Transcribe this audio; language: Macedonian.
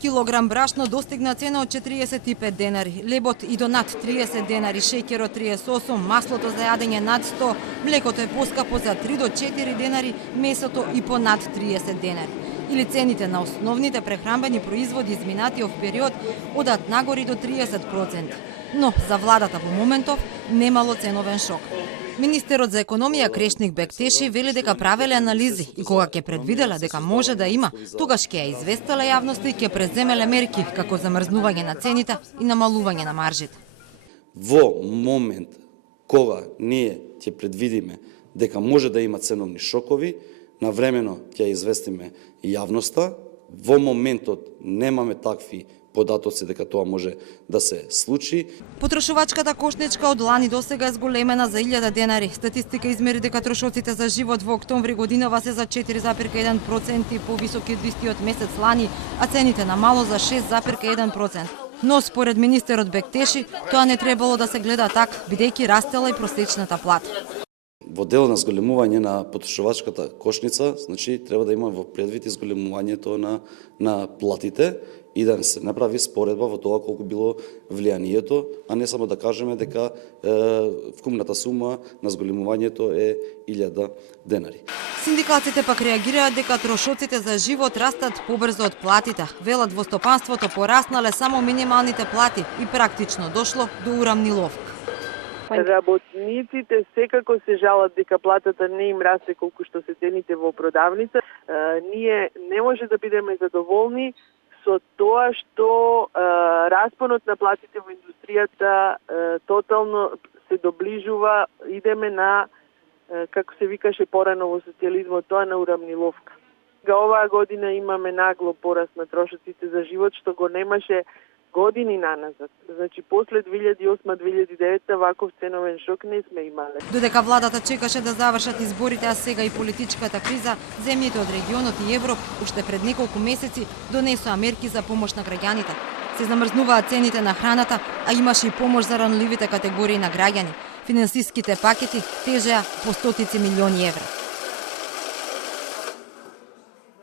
Килограм брашно достигна цена од 45 денари, лебот и до над 30 денари, шеќерот 38, маслото за јадење над 100, млекото е поскапо за 3 до 4 денари, месото и по над 30 денари. Или цените на основните прехранбени производи изминатиот период одат нагори до 30%. Но за владата во моментов немало ценовен шок. Министерот за економија Крешник Бектеши вели дека правеле анализи и кога ќе предвиделе дека може да има, тогаш ќе ја известеле јавноста и ќе преземеле мерки како замрзнување на цените и намалување на маржите. Во момент кога ние ќе предвидиме дека може да има ценовни шокови, навремено ќе известиме јавноста. Во моментот немаме такви податоци дека тоа може да се случи. Потрошувачката кошничка од лани досега е зголемена за 1000 денари. Статистика измери дека трошоците за живот во октомври годинава се за 4,1% повисоки од истиот месец лани, а цените на мало за 6,1%. Но според министерот Бектеши, тоа не требало да се гледа така, бидејќи растела и просечната плата. Во дел на зголемување на потрошувачката кошница, значи треба да има во предвид изголемувањето на платите и да се направи споредба во тоа колку било влијанието, а не само да кажеме дека вкупната сума на зголемувањето е 1000 денари. Синдикатите пак реагираат дека трошоците за живот растат побрзо од платите. Велат во стопанството пораснале само минималните плати и практично дошло до урамниловка. Работниците секако се жалат дека платата не им расте колку што се цените во продавница. Ние не може да бидеме задоволни со тоа што распонот на платите во индустријата тотално се доближува, идеме на, како се викаше порано во социјализмот, тоа на урамниловка. Оваа година имаме нагло пораст на трошоците за живот, што го немаше години наназад. Значи, после 2008-2009 ваков ценовен шок не сме имале. Додека владата чекаше да завршат изборите, а сега и политичката криза, земјите од регионот и Европ уште пред неколку месеци донесоа мерки за помош на граѓаните. Се замрзнуваат цените на храната, а имаше и помош за ранливите категории на граѓани. Финансиските пакети тежеа по стотици милиони евра.